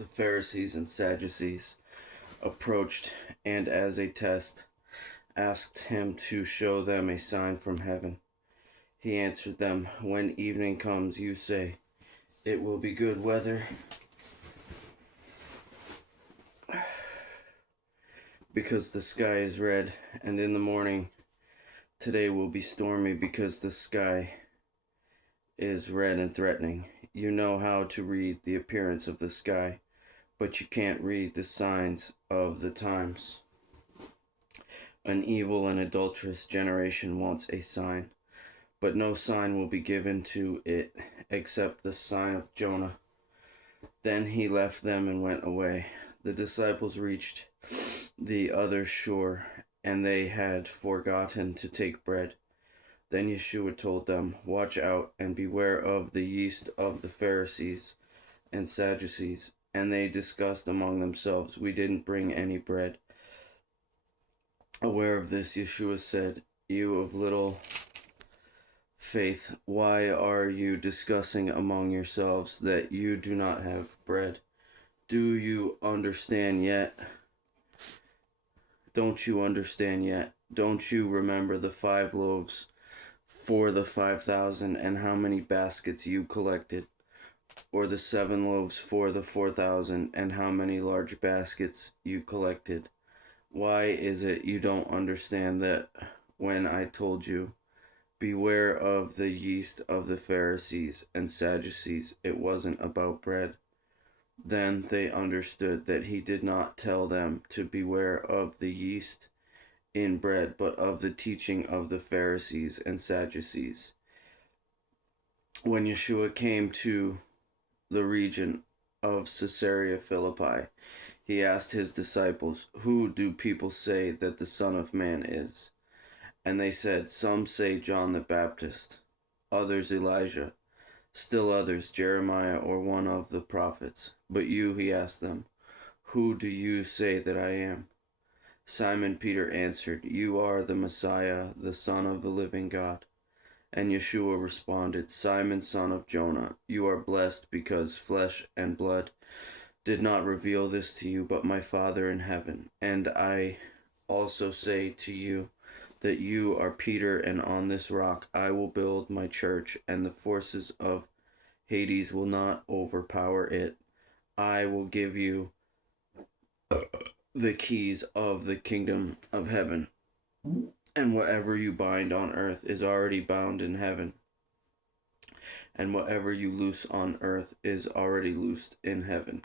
The Pharisees and Sadducees approached, and as a test asked him to show them a sign from heaven. He answered them, "When evening comes, you say, 'It will be good weather,' because the sky is red, and in the morning, 'Today will be stormy,' because the sky is red and threatening. You know how to read the appearance of the sky, but you can't read the signs of the times. An evil and adulterous generation wants a sign, but no sign will be given to it except the sign of Jonah." Then he left them and went away. The disciples reached the other shore, and they had forgotten to take bread. Then Yeshua told them, "Watch out and beware of the yeast of the Pharisees and Sadducees." And they discussed among themselves, "We didn't bring any bread." Aware of this, Yeshua said, "You of little faith, why are you discussing among yourselves that you do not have bread? Do you understand yet? Don't you understand yet? Don't you remember the 5 loaves for the 5,000 and how many baskets you collected? Or the 7 loaves for the 4,000 and how many large baskets you collected? Why is it you don't understand that when I told you, 'Beware of the yeast of the Pharisees and Sadducees,' it wasn't about bread?" Then they understood that he did not tell them to beware of the yeast in bread, but of the teaching of the Pharisees and Sadducees. When Yeshua came to the region of Caesarea Philippi, he asked his disciples, "Who do people say that the Son of Man is?" And they said, "Some say John the Baptist, others Elijah, still others Jeremiah or one of the prophets. But you," he asked them, "who do you say that I am?" Simon Peter answered, "You are the Messiah, the Son of the living God." And Yeshua responded, "Simon, son of Jonah, you are blessed because flesh and blood did not reveal this to you, but my Father in heaven. And I also say to you that you are Peter, and on this rock I will build my church, and the forces of Hades will not overpower it. I will give you the keys of the kingdom of heaven, and whatever you bind on earth is already bound in heaven, and whatever you loose on earth is already loosed in heaven."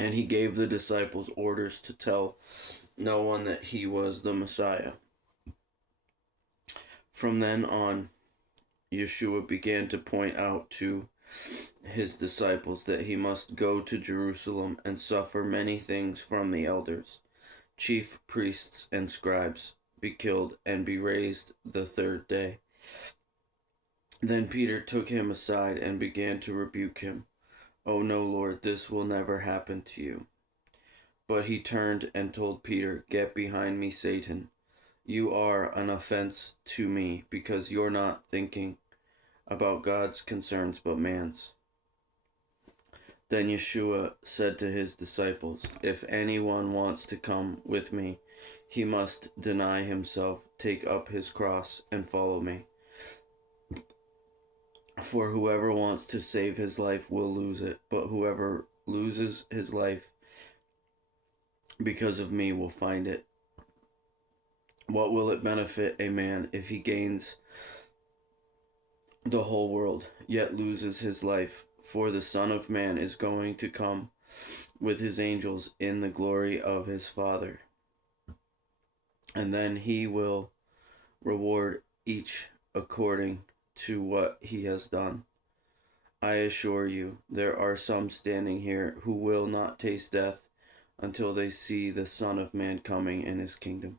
And he gave the disciples orders to tell no one that he was the Messiah. From then on, Yeshua began to point out to his disciples that he must go to Jerusalem and suffer many things from the elders, chief priests, and scribes, be killed, and be raised the 3rd day. Then Peter took him aside and began to rebuke him. "Oh no, Lord, this will never happen to you." But he turned and told Peter, "Get behind me, Satan. You are an offense to me, because you're not thinking about God's concerns but man's." Then Yeshua said to his disciples, "If anyone wants to come with me, he must deny himself, take up his cross, and follow me. For whoever wants to save his life will lose it, but whoever loses his life because of me will find it. What will it benefit a man if he gains the whole world, yet loses his life? For the Son of Man is going to come with his angels in the glory of his Father, and then he will reward each according to what he has done. I assure you, there are some standing here who will not taste death until they see the Son of Man coming in his kingdom."